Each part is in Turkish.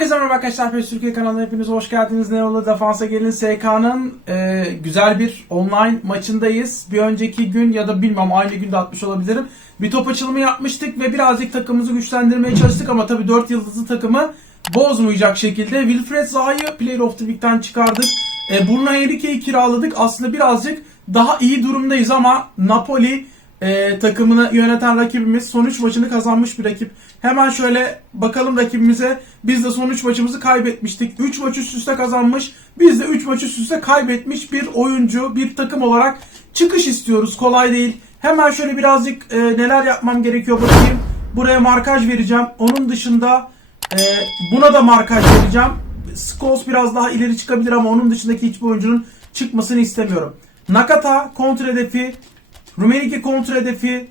Herkese merhaba arkadaşlar. PES Türkiye kanalına hepiniz hoş geldiniz. Ne olur defansa gelin. SK'nın e, güzel bir online maçındayız. Bir önceki gün ya da bilmem aynı günde atmış olabilirim. Bir top açılımı yapmıştık ve birazcık takımımızı güçlendirmeye çalıştık ama tabii 4 yıldızlı takımı bozmayacak şekilde Wilfred Zaha'yı Player of the Week'ten çıkardık. E, Bruno Henrique'yi kiraladık. Aslında birazcık daha iyi durumdayız ama Napoli e, takımını yöneten rakibimiz son 3 maçını kazanmış bir rakip. Hemen şöyle bakalım rakibimize. Biz de son 3 maçımızı kaybetmiştik. 3 maç üst üste kazanmış. Biz de 3 maç üst üste kaybetmiş bir oyuncu, bir takım olarak çıkış istiyoruz. Kolay değil. Hemen şöyle birazcık e, neler yapmam gerekiyor bakayım. Buraya markaj vereceğim. Onun dışında e, buna da markaj vereceğim. Scholes biraz daha ileri çıkabilir ama onun dışındaki hiçbir oyuncunun çıkmasını istemiyorum. Nakata kontra hedefi Rumenige kontra hedefi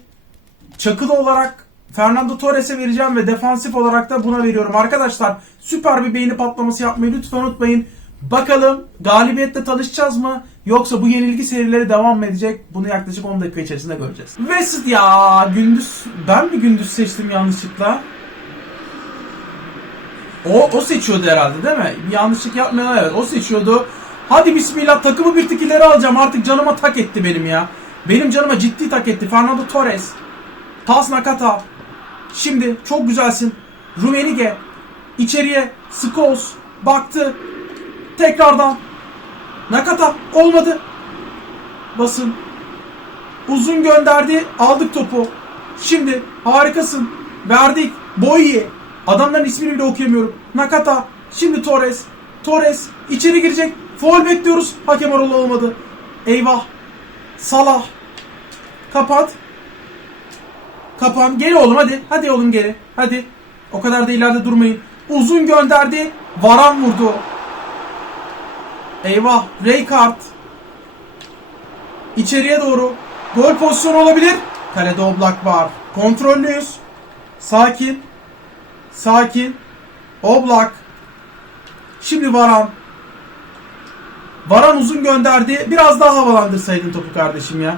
çakılı olarak Fernando Torres'e vereceğim ve defansif olarak da buna veriyorum. Arkadaşlar süper bir beğeni patlaması yapmayı lütfen unutmayın. Bakalım galibiyetle tanışacağız mı? Yoksa bu yenilgi serileri devam mı edecek? Bunu yaklaşık 10 dakika içerisinde göreceğiz. West ya gündüz ben mi gündüz seçtim yanlışlıkla? O, o seçiyordu herhalde değil mi? Yanlışlık yapmayan evet o seçiyordu. Hadi bismillah takımı bir tık ileri alacağım artık canıma tak etti benim ya. Benim canıma ciddi tak etti. Fernando Torres. Pas Nakata. Şimdi çok güzelsin. Rumenige. içeriye. Scholes. Baktı. Tekrardan. Nakata. Olmadı. Basın. Uzun gönderdi. Aldık topu. Şimdi harikasın. Verdik. Boyi. Adamların ismini bile okuyamıyorum. Nakata. Şimdi Torres. Torres. içeri girecek. Foul bekliyoruz. Hakem oralı olmadı. Eyvah. Salah. Kapat. Kapan. Geri oğlum hadi. Hadi oğlum geri. Hadi. O kadar da ileride durmayın. Uzun gönderdi. Varan vurdu. Eyvah. Raykart. İçeriye doğru. Gol pozisyonu olabilir. Kalede Oblak var. Kontrollüyüz. Sakin. Sakin. Oblak. Şimdi Varan. Varan uzun gönderdi. Biraz daha havalandırsaydın topu kardeşim ya.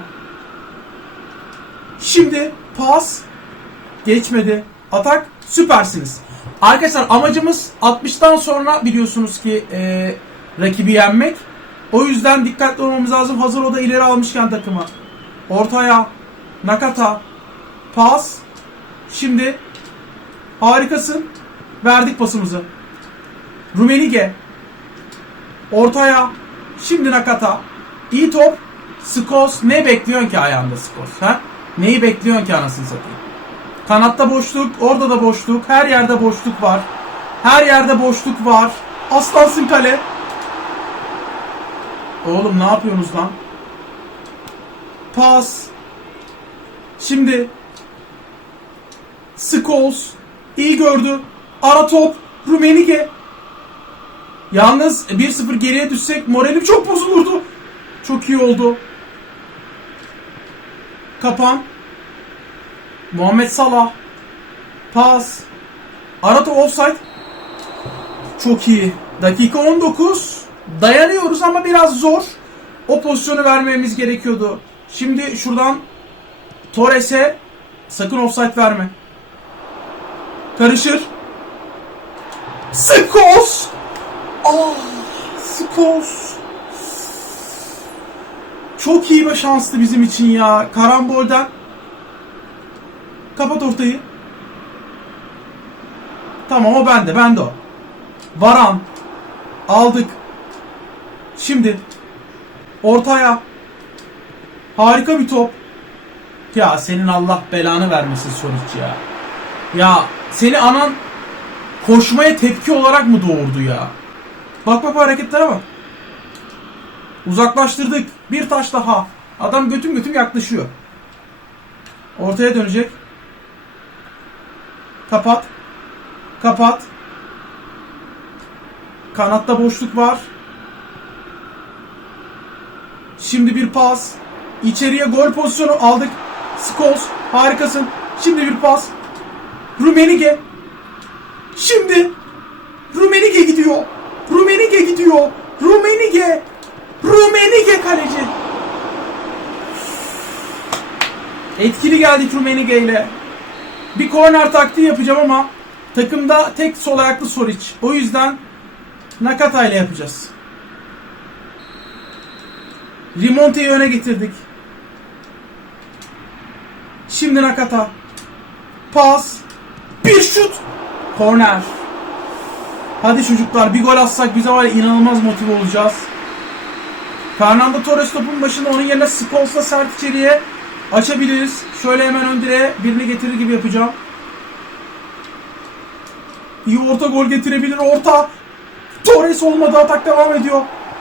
Şimdi pas geçmedi. Atak süpersiniz. Arkadaşlar amacımız 60'tan sonra biliyorsunuz ki e, rakibi yenmek. O yüzden dikkatli olmamız lazım. Hazır o da ileri almışken takımı. Ortaya Nakata pas. Şimdi harikasın. Verdik pasımızı. Rumenige ortaya Şimdi Nakata. İyi top. Skos ne bekliyorsun ki ayağında Skos? Ha? Neyi bekliyorsun ki anasını satayım? Kanatta boşluk, orada da boşluk, her yerde boşluk var. Her yerde boşluk var. Aslansın kale. Oğlum ne yapıyorsunuz lan? Pas. Şimdi Scholes iyi gördü. Ara top. Rumenige Yalnız 1-0 geriye düşsek moralim çok bozulurdu. Çok iyi oldu. Kapan. Muhammed Salah. Pas. Arata offside. Çok iyi. Dakika 19. Dayanıyoruz ama biraz zor. O pozisyonu vermemiz gerekiyordu. Şimdi şuradan Torres'e sakın offside verme. Karışır. Skos. Ah, Scholes. Çok iyi bir şanstı bizim için ya. Karambolden. Kapat ortayı. Tamam o bende. Bende o. Varan. Aldık. Şimdi. Ortaya. Harika bir top. Ya senin Allah belanı vermesin Sonic ya. Ya seni anan koşmaya tepki olarak mı doğurdu ya? Bak bak hareketlere bak. Uzaklaştırdık. Bir taş daha. Adam götüm götüm yaklaşıyor. Ortaya dönecek. Kapat. Kapat. Kanatta boşluk var. Şimdi bir pas. İçeriye gol pozisyonu aldık. Scholes harikasın. Şimdi bir pas. Rumenige. Şimdi Rumenige gidiyor. Rumenige gidiyor. Rumenige. Rumenige kaleci. Etkili geldik Rumenige ile. Bir korner taktiği yapacağım ama Takımda tek sol ayaklı Soric. O yüzden Nakata ile yapacağız. Rimonte'yi öne getirdik. Şimdi Nakata. Pas. Bir şut. Korner. Hadi çocuklar bir gol atsak bize var ya inanılmaz motive olacağız. Fernando Torres topun başında onun yerine Scholes'la sert içeriye açabiliriz. Şöyle hemen ön direğe birini getirir gibi yapacağım. İyi orta gol getirebilir. Orta. Torres olmadı. Atak devam ediyor.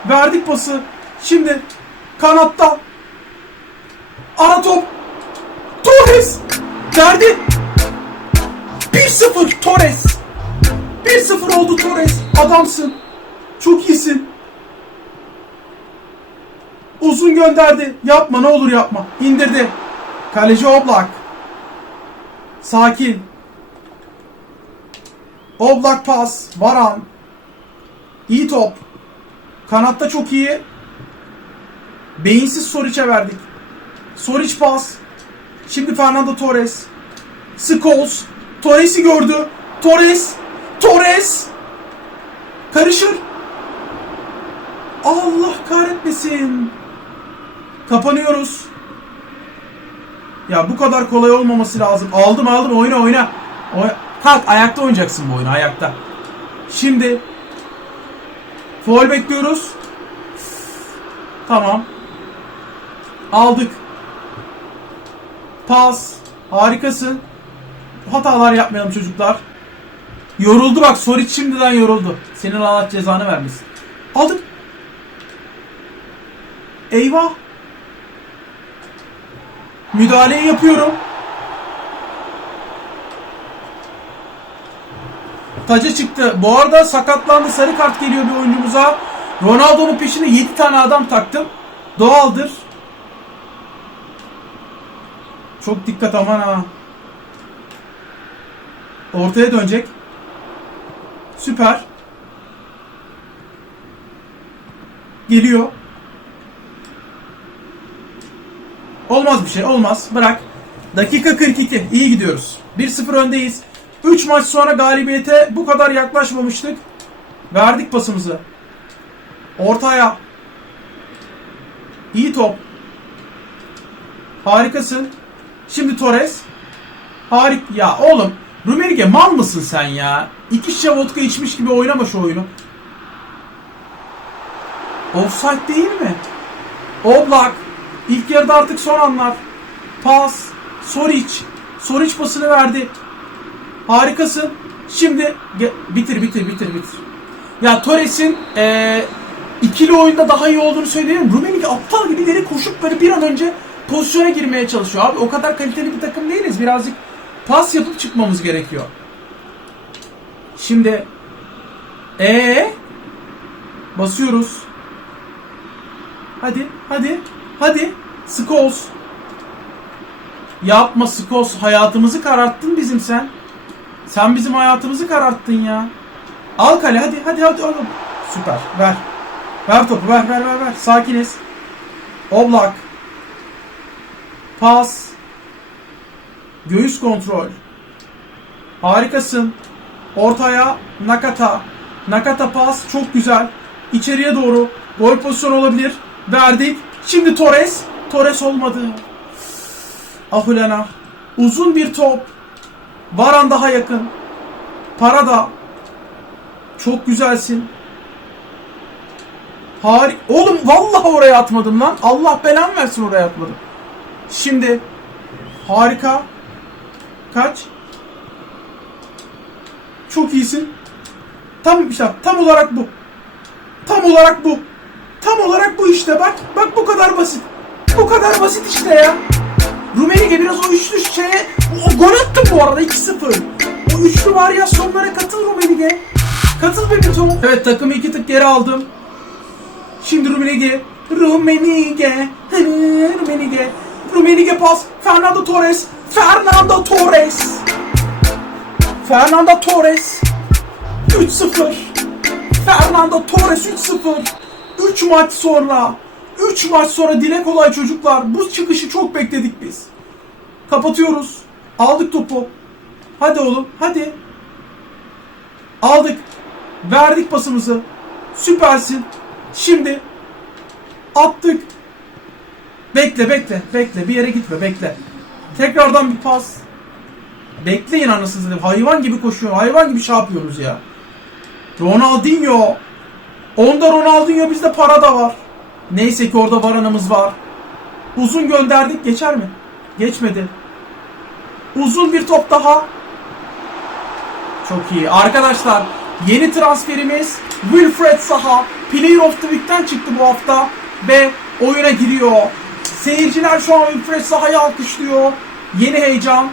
Verdik pası. Şimdi kanatta. Ara top. Torres. Verdi. 1-0 Torres. 1-0 oldu Torres. Adamsın. Çok iyisin. Uzun gönderdi. Yapma ne olur yapma. İndirdi. Kaleci Oblak. Sakin. Oblak pas. Varan. İyi top. Kanatta çok iyi. Beyinsiz Soric'e verdik. Soric pas. Şimdi Fernando Torres. Scholes. Torres'i gördü. Torres. Torres. Karışır. Allah kahretmesin. Kapanıyoruz. Ya bu kadar kolay olmaması lazım. Aldım aldım oyna oyna. Oy- Kalk ayakta oynayacaksın bu oyunu ayakta. Şimdi foul bekliyoruz. Tamam. Aldık. Pas. Harikasın. Hatalar yapmayalım çocuklar. Yoruldu bak Soric şimdiden yoruldu. Senin Allah cezanı vermesin. Aldık. Eyvah. Müdahaleyi yapıyorum. Taca çıktı. Bu arada sakatlandı. Sarı kart geliyor bir oyuncumuza. Ronaldo'nun peşine 7 tane adam taktım. Doğaldır. Çok dikkat aman ha. Ortaya dönecek. Süper. Geliyor. Olmaz bir şey olmaz. Bırak. Dakika 42. İyi gidiyoruz. 1-0 öndeyiz. 3 maç sonra galibiyete bu kadar yaklaşmamıştık. Verdik pasımızı. Ortaya. İyi top. Harikasın. Şimdi Torres. Harik ya oğlum Rumenige mal mısın sen ya? İki şişe vodka içmiş gibi oynama şu oyunu. Offside değil mi? Oblak. İlk yarıda artık son anlar. Pas. Soric. Soric pasını verdi. Harikasın. Şimdi bitir bitir bitir bitir. Ya Torres'in eee, ikili oyunda daha iyi olduğunu söyleyelim. Rumenige aptal gibi ileri koşup böyle bir an önce pozisyona girmeye çalışıyor. Abi o kadar kaliteli bir takım değiliz. Birazcık pas yapıp çıkmamız gerekiyor. Şimdi ee basıyoruz. Hadi, hadi, hadi. Scholes. Yapma Scholes. Hayatımızı kararttın bizim sen. Sen bizim hayatımızı kararttın ya. Al kale hadi hadi hadi oğlum. Süper. Ver. Ver topu ver ver ver ver. Sakiniz. Oblak. Pas. Göğüs kontrol. Harikasın. Ortaya Nakata. Nakata pas çok güzel. İçeriye doğru. Gol pozisyonu olabilir. Verdik. Şimdi Torres. Torres olmadı. Ahulena. Uzun bir top. Varan daha yakın. Parada. Çok güzelsin. Hari Oğlum vallahi oraya atmadım lan. Allah belan versin oraya atmadım. Şimdi harika. Kaç? Çok iyisin. Tam işte tam olarak bu. Tam olarak bu. Tam olarak bu işte bak. Bak bu kadar basit. Bu kadar basit işte ya. Rumenige biraz o üçlü şeye o gol attı bu arada 2-0. O üçlü varyasyonlara katıl Rumenige. Katıl Bebeto. Evet takımı iki tık geri aldım. Şimdi Rumenige. Rumenige. Rumenige. Rumenige pas. Fernando Torres. Fernando Torres. Fernando Torres. 3-0. Fernando Torres 3-0. 3 maç sonra. 3 maç sonra dile kolay çocuklar. Bu çıkışı çok bekledik biz. Kapatıyoruz. Aldık topu. Hadi oğlum hadi. Aldık. Verdik pasımızı. Süpersin. Şimdi attık. Bekle bekle bekle bir yere gitme bekle. Tekrardan bir pas. Bekleyin anasını satayım. Hayvan gibi koşuyor. Hayvan gibi şey yapıyorsunuz ya. Ronaldinho. Onda Ronaldinho bizde para da var. Neyse ki orada varanımız var. Uzun gönderdik geçer mi? Geçmedi. Uzun bir top daha. Çok iyi. Arkadaşlar yeni transferimiz Wilfred Saha. Player of the Week'ten çıktı bu hafta. Ve oyuna giriyor. Seyirciler şu an Wilfred Saha'yı alkışlıyor. Yeni heyecan.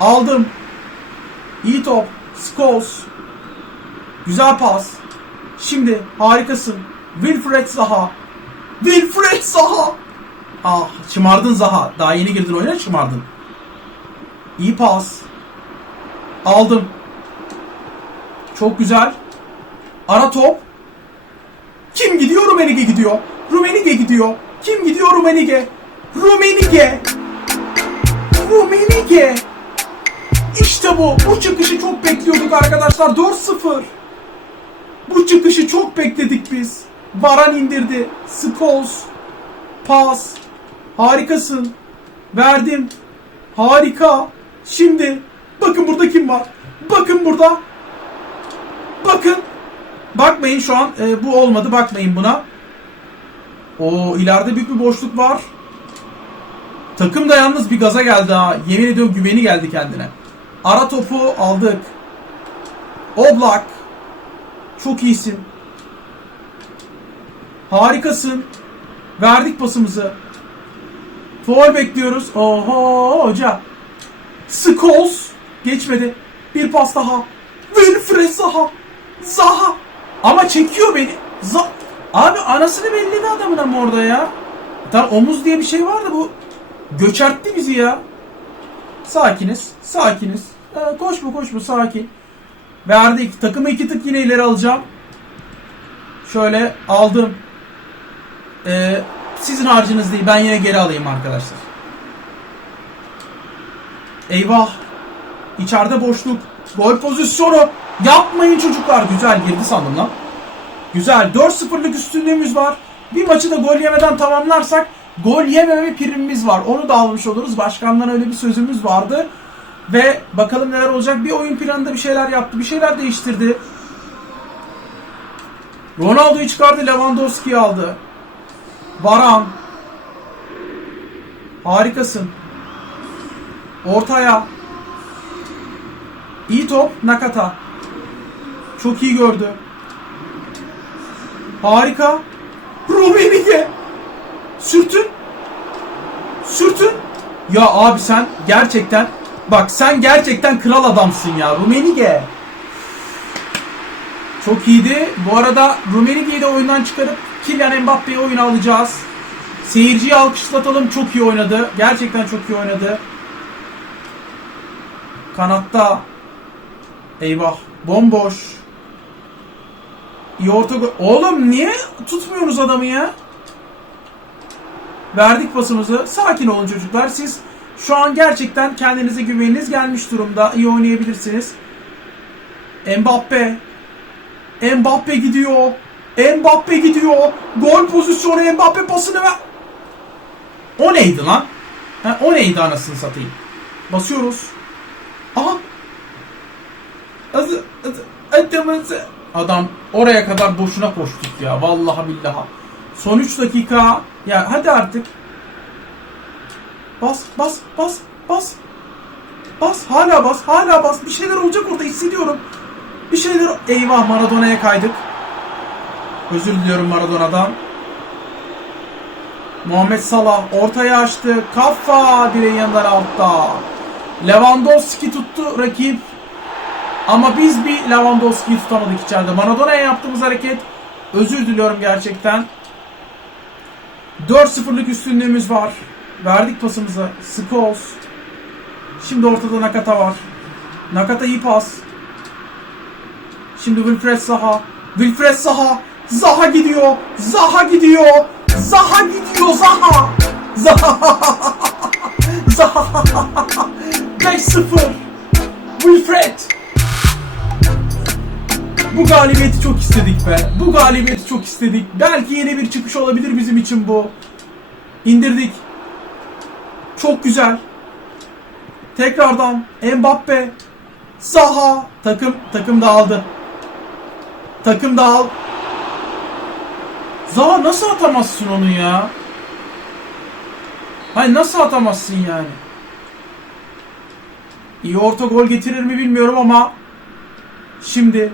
Aldım. İyi top. Scholes. Güzel pas. Şimdi harikasın. Wilfred Zaha. Wilfred Zaha. Ah şımardın Zaha. Daha yeni girdin oyuna şımardın. İyi pas. Aldım. Çok güzel. Ara top. Kim gidiyor? Rumenige gidiyor. Rumenige gidiyor. Kim gidiyor? Rumenige. Rumenige. Rumenige. İşte bu. Bu çıkışı çok bekliyorduk arkadaşlar. 4-0. Bu çıkışı çok bekledik biz. Varan indirdi. Scholes. Pas. Harikasın. Verdim. Harika. Şimdi bakın burada kim var? Bakın burada. Bakın. Bakmayın şu an e, bu olmadı. Bakmayın buna. O ileride büyük bir boşluk var. Takım da yalnız bir gaza geldi ha. Yemin ediyorum güveni geldi kendine. Ara topu aldık. Oblak. Çok iyisin. Harikasın. Verdik pasımızı. Foul bekliyoruz. Oho hoca. Scholes. Geçmedi. Bir pas daha. Wilfred Zaha. Zaha. Ama çekiyor beni. Za Abi anasını belledi adamın ama orada ya. Tamam omuz diye bir şey var da bu göçertti bizi ya. Sakiniz. Sakiniz. Ee, koşma koşma sakin. Verdik. Takımı iki tık yine ileri alacağım. Şöyle aldım. Ee, sizin harcınız değil. Ben yine geri alayım arkadaşlar. Eyvah. İçeride boşluk. Gol pozisyonu. Yapmayın çocuklar. Güzel girdi sandım lan. Güzel. 4-0'lık üstünlüğümüz var. Bir maçı da gol yemeden tamamlarsak gol yememe primimiz var. Onu da almış oluruz. Başkandan öyle bir sözümüz vardı. Ve bakalım neler olacak. Bir oyun planında bir şeyler yaptı. Bir şeyler değiştirdi. Ronaldo'yu çıkardı. Lewandowski'yi aldı. Varan. Harikasın. Ortaya. İyi top. Nakata. Çok iyi gördü. Harika. Rumenige. Sürtün. Sürtün. Ya abi sen gerçekten bak sen gerçekten kral adamsın ya. Rumenige. Çok iyiydi. Bu arada Rumenige'yi de oyundan çıkarıp Kylian Mbappe'yi oyuna alacağız. Seyirciyi alkışlatalım. Çok iyi oynadı. Gerçekten çok iyi oynadı. Kanatta. Eyvah. Bomboş. İyi orta. Oğlum niye tutmuyorsunuz adamı ya? Verdik pasımızı. Sakin olun çocuklar. Siz şu an gerçekten kendinize güveniniz gelmiş durumda. İyi oynayabilirsiniz. Mbappe. Mbappe gidiyor. Mbappe gidiyor. Gol pozisyonu Mbappe pasını ver. O neydi lan? Ha, o neydi anasını satayım. Basıyoruz. Aha. Adam oraya kadar boşuna koştuk ya. Vallahi billahi. Son 3 dakika. Ya hadi artık. Bas bas bas bas. Bas hala bas hala bas. Bir şeyler olacak orada hissediyorum. Bir şeyler... Eyvah Maradona'ya kaydık. Özür diliyorum Maradona'dan. Muhammed Salah ortaya açtı. Kafa direğin yanından altta. Lewandowski tuttu rakip. Ama biz bir Lewandowski'yi tutamadık içeride. Maradona'ya yaptığımız hareket özür diliyorum gerçekten. 4-0'lık üstünlüğümüz var. Verdik pasımızı. Scholes. Şimdi ortada Nakata var. Nakata iyi pas. Şimdi Wilfred Zaha. Wilfred Zaha. Zaha gidiyor. Zaha gidiyor. Zaha gidiyor. Zaha. Zaha. Zaha. 5-0. Wilfred. Bu galibiyeti çok istedik be. Bu galibiyeti çok istedik. Belki yeni bir çıkış olabilir bizim için bu. İndirdik. Çok güzel. Tekrardan Mbappe. Zaha. Takım takım dağıldı. Takım dağıl. Zaha nasıl atamazsın onu ya? Hayır nasıl atamazsın yani? İyi orta gol getirir mi bilmiyorum ama şimdi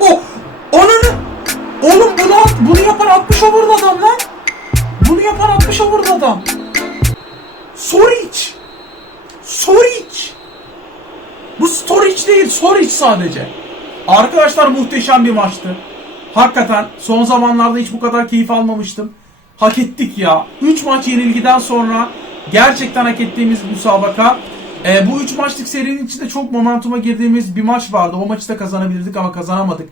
Ohoho! Ananı! Oğlum bunu, at- bunu yapan 60 over'lı adam lan. Bunu yapan 60 over'lı adam. Soric. Soric. Bu Storic değil, Soric sadece. Arkadaşlar muhteşem bir maçtı. Hakikaten son zamanlarda hiç bu kadar keyif almamıştım. Hak ettik ya. 3 maç yenilgiden sonra gerçekten hak ettiğimiz müsabaka. Ee, bu 3 maçlık serinin içinde çok momentuma girdiğimiz bir maç vardı. O maçı da kazanabilirdik ama kazanamadık.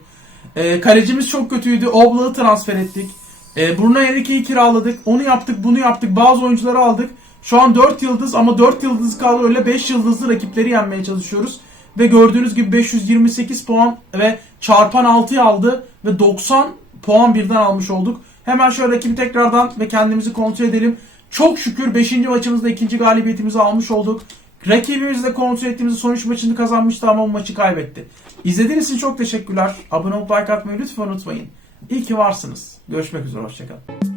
Ee, kalecimiz çok kötüydü. Oblak'ı transfer ettik. Ee, Bruno Henrique'yi kiraladık. Onu yaptık, bunu yaptık. Bazı oyuncuları aldık. Şu an 4 yıldız ama 4 yıldız kadroyla 5 yıldızlı rakipleri yenmeye çalışıyoruz. Ve gördüğünüz gibi 528 puan ve çarpan 6'yı aldı ve 90 puan birden almış olduk. Hemen şöyle rakibi tekrardan ve kendimizi kontrol edelim. Çok şükür 5. maçımızda ikinci galibiyetimizi almış olduk. Rakibimizle kontrol ettiğimiz son 3 maçını kazanmıştı ama bu maçı kaybetti. İzlediğiniz için çok teşekkürler. Abone olup like atmayı lütfen unutmayın. İyi ki varsınız. Görüşmek üzere. Hoşçakalın.